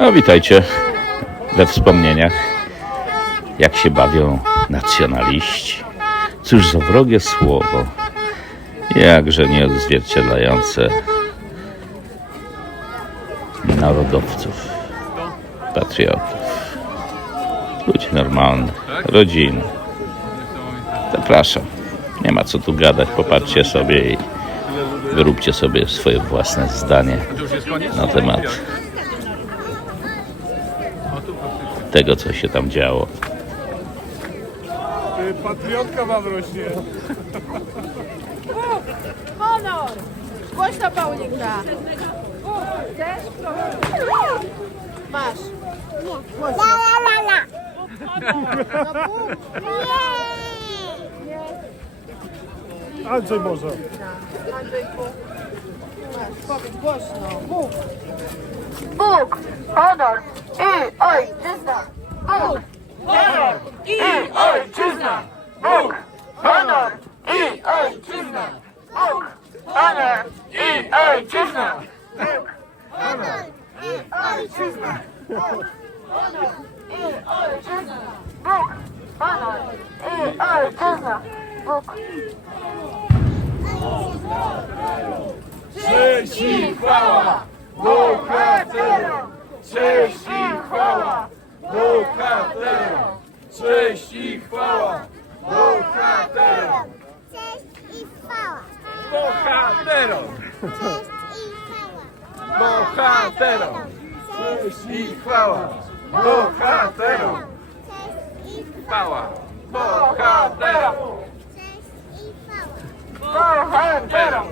No witajcie we wspomnieniach, jak się bawią nacjonaliści. Cóż za wrogie słowo, jakże nieodzwierciedlające narodowców, patriotów, ludzi normalnych, rodzin. Zapraszam, nie ma co tu gadać, popatrzcie sobie i wyróbcie sobie swoje własne zdanie na temat tego, co się tam działo. Patriotka wam rośnie. Honor! Głośno Paulinka. Chcesz? Masz. La la la la. No. Andrzej może. Andrzejku. Masz. Powiedz głośno. Bóg. Bóg, honor i ojczyzna. Bóg, honor i ojczyzna. Bóg, honor i ojczyzna. Bóg, honor i ojczyzna. Bóg, honor i ojczyzna. Bóg, honor i ojczyzna. Bóg, honor i ojczyzna. Bóg. Cześć i chwała bohaterom! Cześć chwała bohaterom! Cześć i chwała bohaterom! Cześć i chwała. Bohaterom! Cześć i chwała. Bohaterom! Cześć i chwała bohaterom! Cześć i Chwała bohaterom!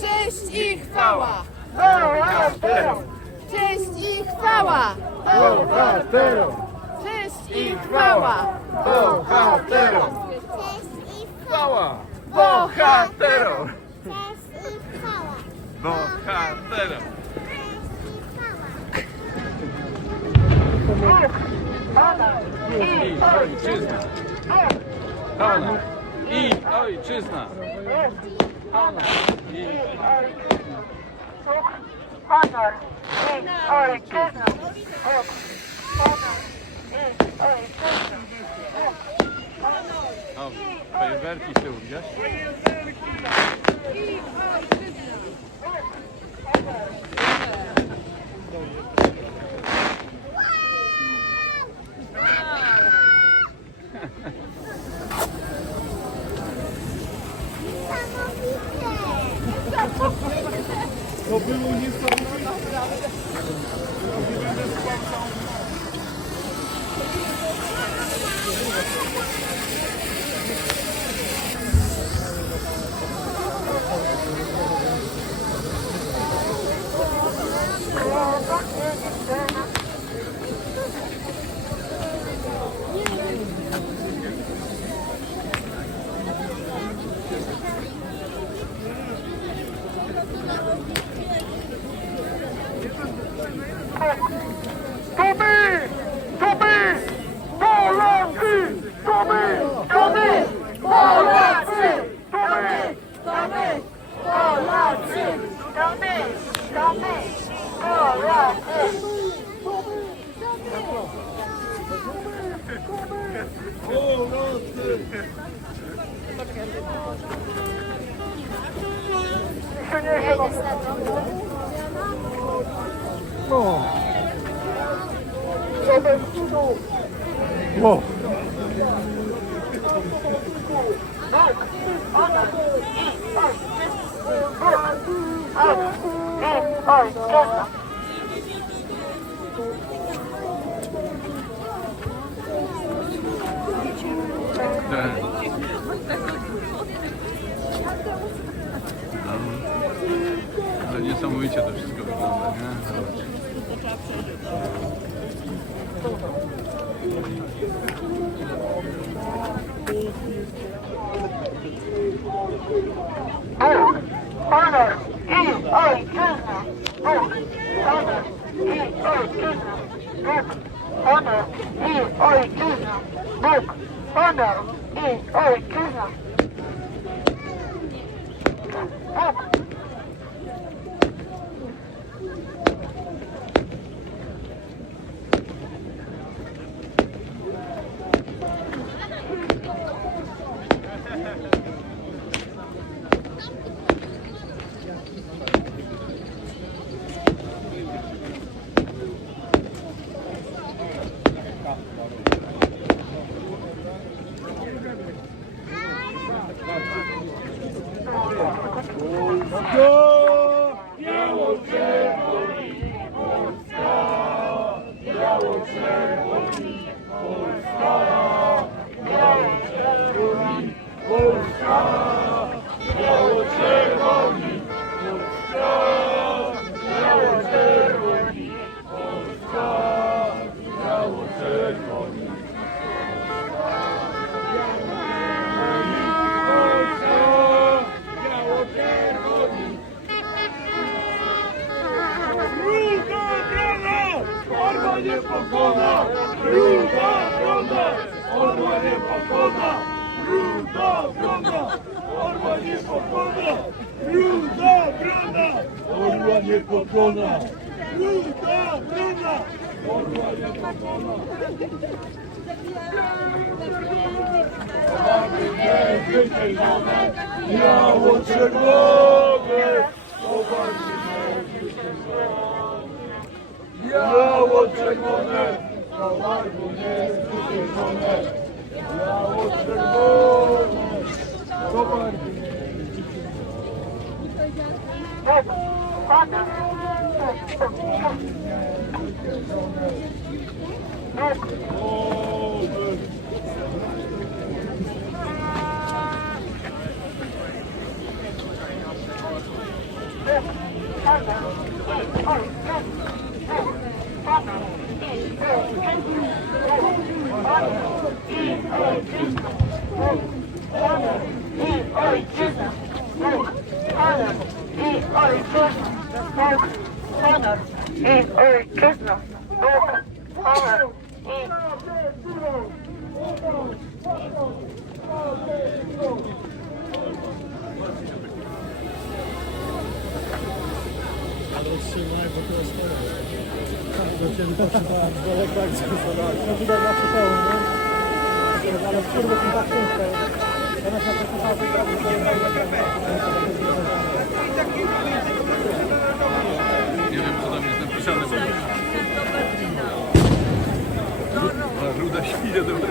Cześć i chwała. Bohaterom. Cześć i chwała. Bohaterom! Cześć i chwała. Bohaterom! Cześć i Chwała bohaterom! Cześć i chwała. Bohaterom! I ojczyzna! Honor i ojczyzna! Honor i Honor i ojczyzna. Bóg, honor i ojczyzna. O, fajerwerki się wiesz? To Thank you. Polacy! O, niesamowicie to wszystko wygląda, nie? Zobacz. Bóg, honor i ojczyzna. Bóg, honor i ojczyzna. Bóg, honor i ojczyzna. Bóg, honor i ojczyzna. Bóg, Orła nie pokona! Ruda brona! Orła nie pokona! Ruda brona! Orła nie pokona! Biało czerwone! Biało czerwone! Biało czerwone! Oh, honor i ojczyzną Bóg honor i ojczyzną Bóg honor i Ale wstrzymaj, bo to jest to. Do ciebie to przyda, daleko tak się To widać na przypełni, nie? Ale w kurwa tym tak ciężko. Ja na przykład posłuchałem, że to jest wiem, co tam jest napisane. A, Ruda świnia, dobra,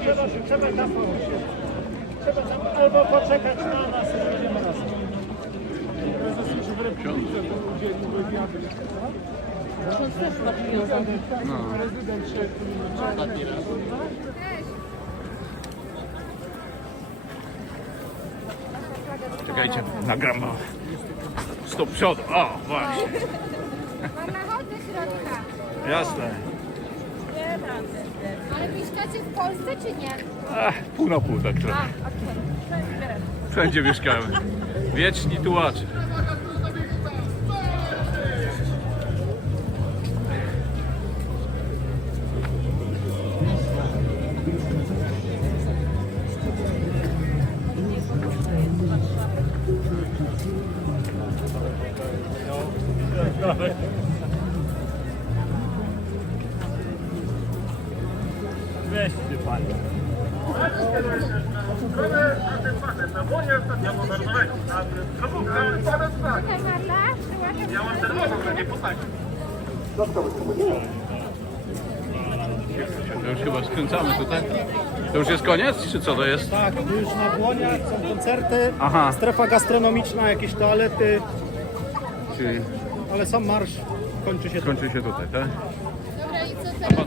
Trzeba, trzeba tam pomóc. Trzeba tam albo poczekać na nas będziemy razem. Prezes już w Republice udzielił wywiadu. No. Prezydent się Czekajcie, nagram. Stop przodu. O, właśnie. Mamy do środka. Jasne. Ale mieszkacie w Polsce czy nie? Ach, pół na pół tak trochę. Wszędzie mieszkamy. Wieczni tułacze. ale... Weź ty panie. Drogę za na błonie ostatnio było normalnego. A drogówka panem tak. Ja mam termową, że nie posadził. To już chyba skręcamy tutaj. To już jest koniec, czy co to jest? Tak, już na błoniach są koncerty, Aha. strefa gastronomiczna, jakieś toalety. Czyli ale sam marsz kończy się tu. kończy się tutaj, tak? Dobra, i co teraz?